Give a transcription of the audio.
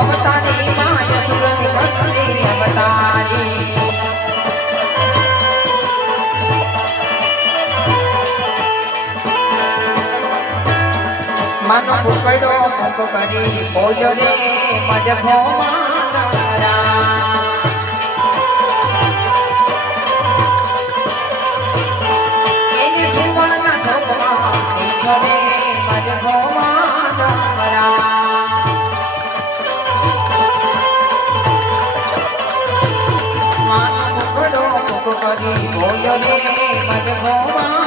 अवतारी माया सुरनि भक्ति अवतारी मानो पुकड़ो मुख करी बोलो रे मजभो मारा एनी जीवन ना धोमा घरे मजभो मारा मानो पुकड़ो मुख करी बोलो रे मजभो मारा